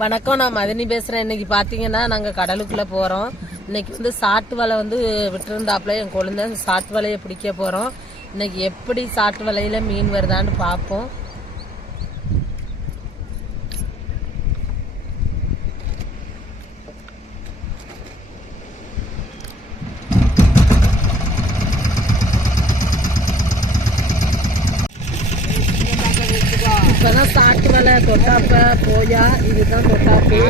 வணக்கம் நான் மதினி பேசுறேன். இன்னைக்கு பாத்தீங்கன்னா நாங்க கடலுக்குள்ள போறோம். இன்னைக்கு வந்து சாட்டு வலை வந்து விட்டுருந்தாப்புல என் குழந்தை அந்த சாட்டு வலையை பிடிக்க போறோம். இன்னைக்கு எப்படி சாட்டு வலையில மீன் வருதான்னு பார்ப்போம் இப்பதான் சாட்டு வலை தொட்டாப்ப போயா இதுதான் தொட்டாப்பு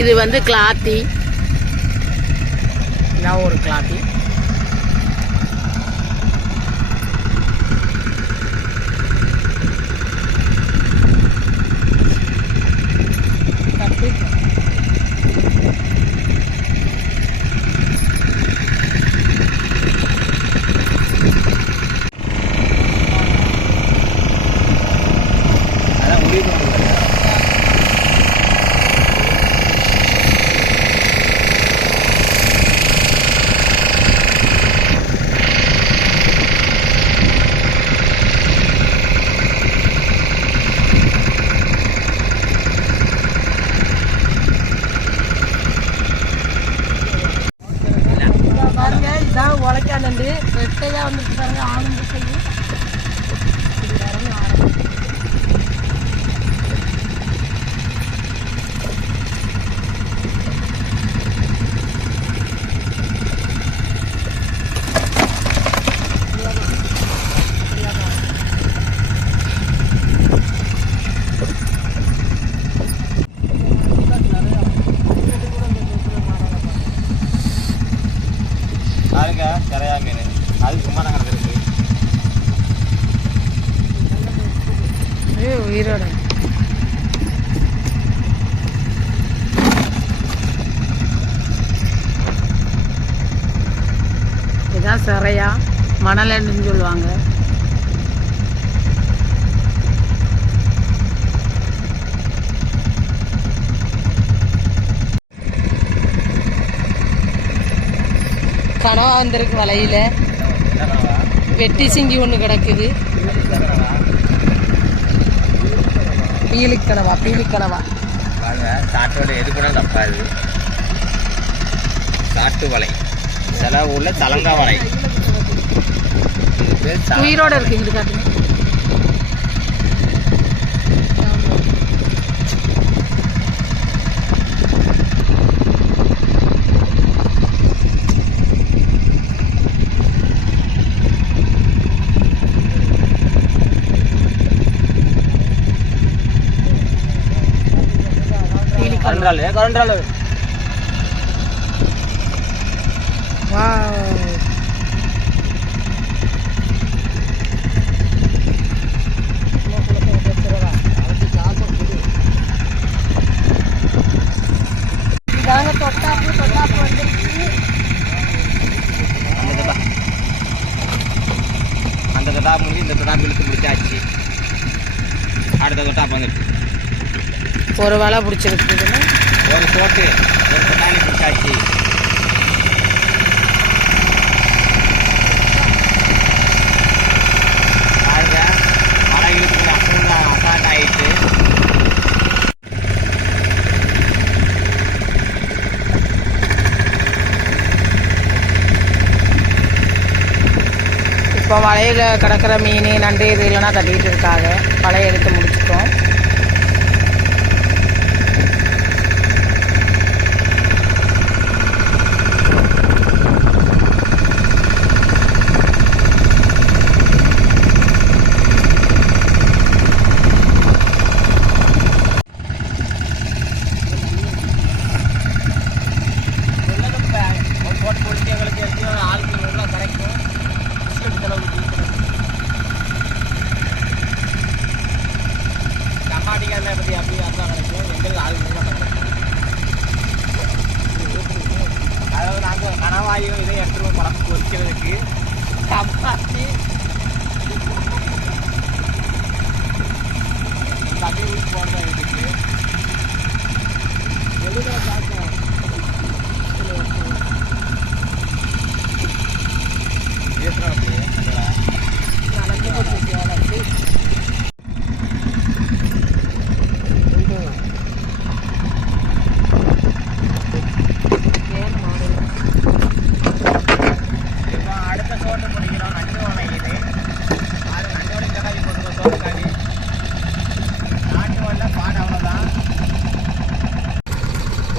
இது வந்து கிளாத்தி இதான் ஒரு கிளாத்தி ஆனந்த மணலன்னு சொல்லுவாங்க. கனவா வந்திருக்கு வலையில வெட்டி சிங்கி ஒன்று கிடக்குது. என்ன கனவா பீலிக்கனவா. பீலிக்கனவா சாட்டோட எது கூட தப்பாது சாட்டு வலை. சில ஊரில் தலங்கா வலை. உயிரோட இருக்கு இங்கிட்டு காட்டுங்க இதாங்க தொட்டாப்பு தொட்டாப்பு வந்துருச்சு அந்த தட்டா தட்டா முடிஞ்சு இந்த தட்டா இழுத்து பிடிச்சாச்சு அடுத்த தட்டா வந்துடுச்சு ஒரு வலை பிடிச்சிருக்குதுன்னு ஒரு போட்டு ஒரு தட்டாணி பிடிச்சாச்சு இப்போ வலையில் கிடக்கிற மீன் நண்டு இது இல்லைன்னா தட்டிகிட்டு இருக்காங்க. வலையை எடுத்து முடிச்சிட்டோம்.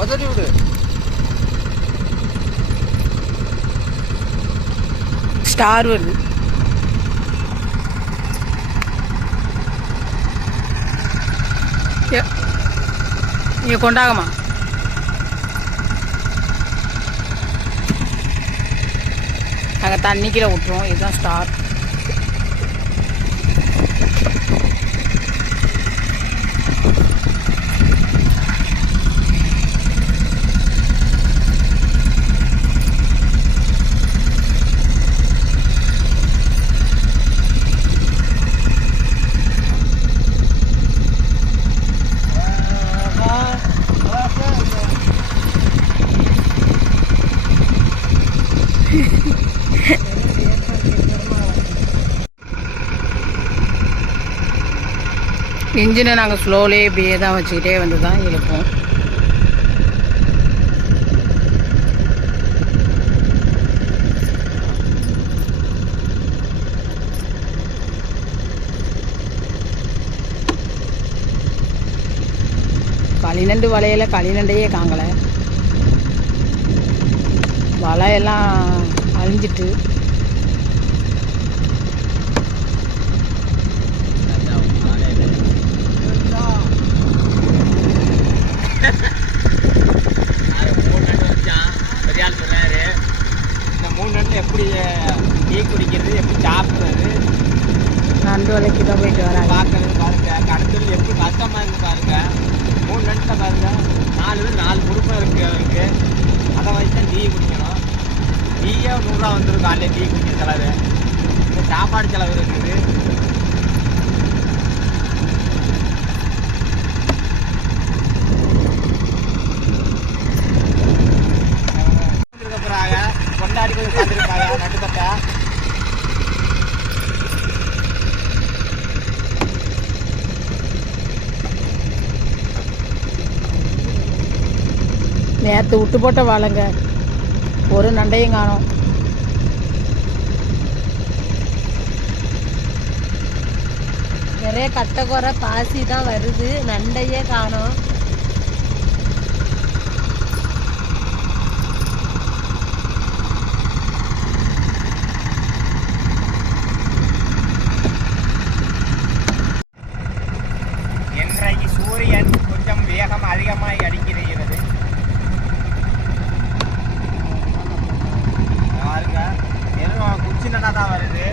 உதறி விடு. ஸ்டார் வருது நீங்க கொண்டாகமா? நாங்கள் தண்ணி கீழே விட்டுருவோம் இதுதான் ஸ்டார் இன்ஜினை நாங்கள் ஸ்லோலே இப்படியே தான் வச்சுக்கிட்டே வந்து தான் இழுப்போம். களிநண்டு வலையில் களிநண்டையே காங்கலை. வலையெல்லாம் அழிஞ்சிட்டு அது மூணு நண்டு வச்சான் பெரிய ஆள் இந்த மூணு நண்டு எப்படி டீ குடிக்கிறது எப்படி சாப்பிட்றது நண்டு வலைக்கு தான் போயிட்டு வரேன் பார்க்கறது பாருங்க கடத்தல் எப்படி கஷ்டமா இருந்து பாருங்க மூணு நண்டு பாருங்க நாலு பேர் நாலு குடும்பம் இருக்குது அவருக்கு. அதை வச்சு தான் டீ குடிக்கணும். டீயே நூறுரூவா வந்துடும் காலையில் டீ குடிக்கிற செலவு. இந்த சாப்பாடு செலவு இருக்குது. நேற்று விட்டு போட்ட வாழைங்க. ஒரு நண்டையும் காணோம். நிறைய கட்டக்குறை பாசி தான் வருது. நண்டையே காணோம். இன்றைக்கு சூரியன் கொஞ்சம் வேகம் அதிகமாக அடிக்கிறது பாருங்க எதுவும் குச்சி நண்டா தான் வருது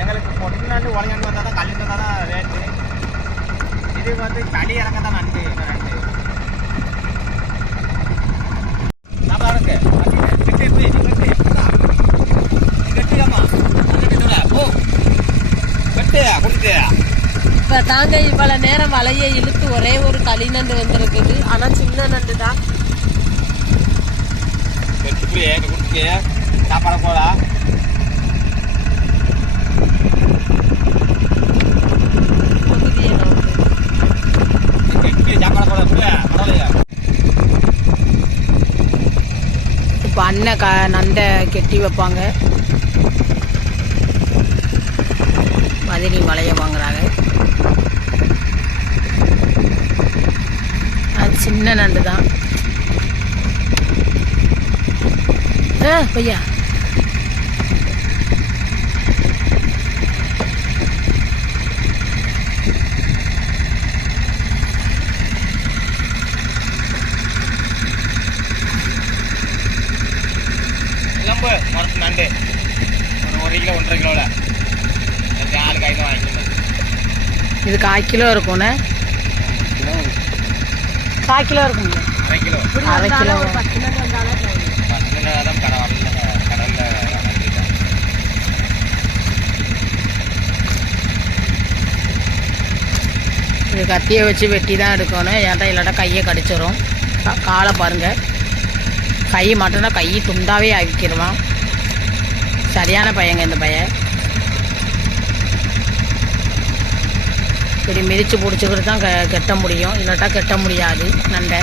எங்களுக்கு பொட்டு நண்டு உலகண்டு வந்தால் தான் கல் நண்டா தான் ரேட்டு இது வந்து களி இறக்க தான் நண்டு இந்த நண்டு நான் பாருங்க கெட்டு போய் கெட்டு கெட்டுயாமா கெட்டு போ கொடுத்து இப்ப தாங்க இவ்வளவு நேரம் வலையை இழுத்து ஒரே ஒரு களிநண்டு வந்திருக்குது. ஆனா சின்ன நண்டு. தான் சாப்பாடு பரவாயில்லையா? இப்போ அண்ணன் க நண்டை கெட்டி வைப்பாங்க. மதினி மலையை வாங்குறாங்க. அது சின்ன நண்டு தான். பையா. நண்டு. ஒரு ஒரு கிலோ ஒன்றரை கிலோவில் இது கால் கிலோ இருக்கும்ண்ணே கால் கிலோ இருக்கும் அரை கிலோ அரை கிலோ. ஒரு பத்து கிலோ வந்தாலும் போதும். பத்து கிலோ தான் கடவுள் கடல்ல வளர்ந்துட்டேன் இது கத்தியை வச்சு வெட்டி தான் எடுக்கணும். ஏன்டா இல்லாட்டா கையை கடிச்சிரும். கா- காலை பாருங்கள் கை மட்டும்தான் கை துண்டாவே ஆக்கிடுவான் சரியான பையங்க இந்த பையன். இப்படி மிதித்து பிடிச்சிக்கிட்டு தான் க கெட்ட முடியும். இல்லாட்டா கெட்ட முடியாது. நண்டை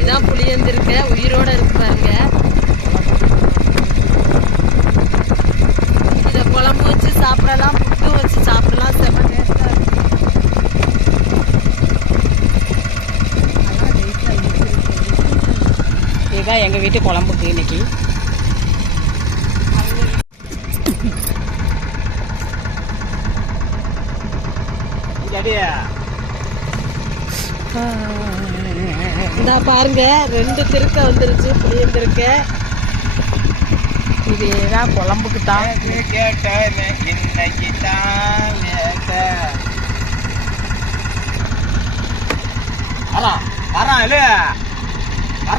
இதான் புளியந்திருக்க உயிரோட இருக்கு பாருங்க. இதை குழம்பு வச்சு சாப்பிடலாம் புட்டு வச்சு சாப்பிடலாம். செம்ம டேஸ்டாக இருக்கும் இதுதான் எங்கள் வீட்டு குழம்புக்கு இன்னைக்கு இந்த பாருங்க ரெண்டு திருக்க வந்துருச்சு புளியந்திருக்க இது தான் குழம்புக்கு தான்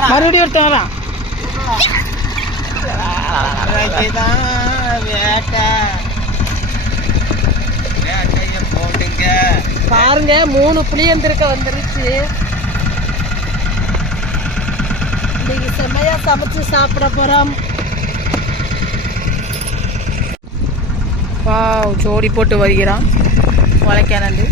மறுபடியும் ஒருத்தன் வரான். வேட்டை பாருங்க மூணு புளியந்திருக்க வந்துருச்சு. இன்னைக்கு செம்மையா சமைச்சு சாப்பிட போறோம். வாவ் ஜோடி போட்டு வருகிறான். உழைக்கானண்டு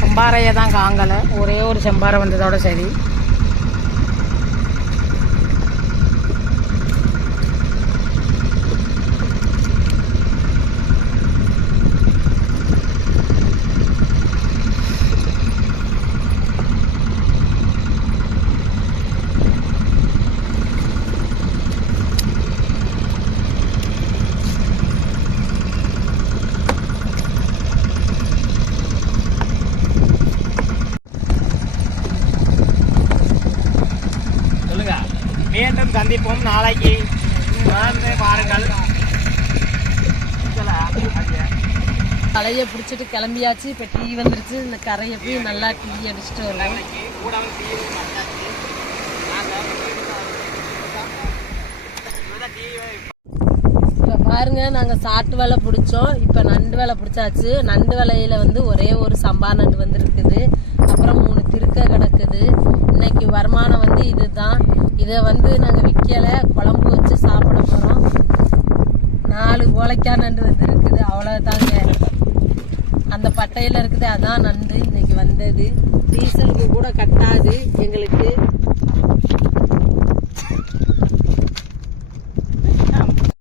செம்பாறையை தான் காங்கலை. ஒரே ஒரு செம்பாறை வந்ததோட சரி. மீண்டும் சந்திப்போம் நாளைக்கு. பாருங்கள். களைய பிடிச்சிட்டு கிளம்பியாச்சு. இப்போ டீ வந்துருச்சு. இந்த கரையை போய் நல்லா டீ அடிச்சுட்டு டீ இப்போ பாருங்க நாங்கள் சாட்டு வலை பிடிச்சோம். இப்போ நண்டு வலை பிடிச்சாச்சு. நண்டு வலையில வந்து ஒரே ஒரு சம்பா நண்டு வந்துருக்குது. அப்புறம் மூணு திருக்க கிடக்குது. வருமானம் வந்து இதுதான். இதை வந்து நாங்கள் விற்கலை குழம்பு வச்சு சாப்பிட போகிறோம் நாலு ஓலைக்கா நன்றது இருக்குது அவ்வளோதாங்க அந்த பட்டையில் இருக்குது. அதான் நன்று இன்னைக்கு வந்தது. டீசலுக்கு கூட கட்டாது எங்களுக்கு.